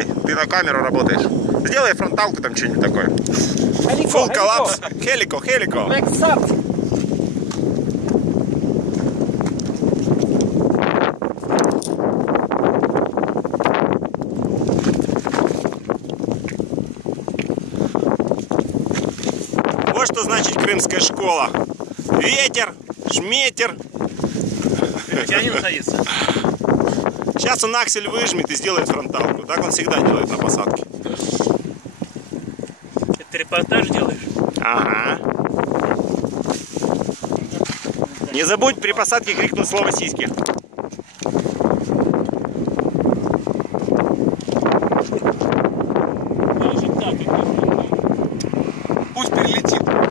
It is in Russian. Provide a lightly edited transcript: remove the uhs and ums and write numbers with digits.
Давай, ты на камеру работаешь. Сделай фронталку там, что-нибудь такое. Full коллапс. Хелико. Вот что значит крымская школа. Ветер, шметер. Тянем садится. Сейчас он аксель выжмет и сделает фронталку. Так он всегда делает на посадке. Это репортаж делаешь? Ага. Не забудь при посадке крикнуть слово сиськи.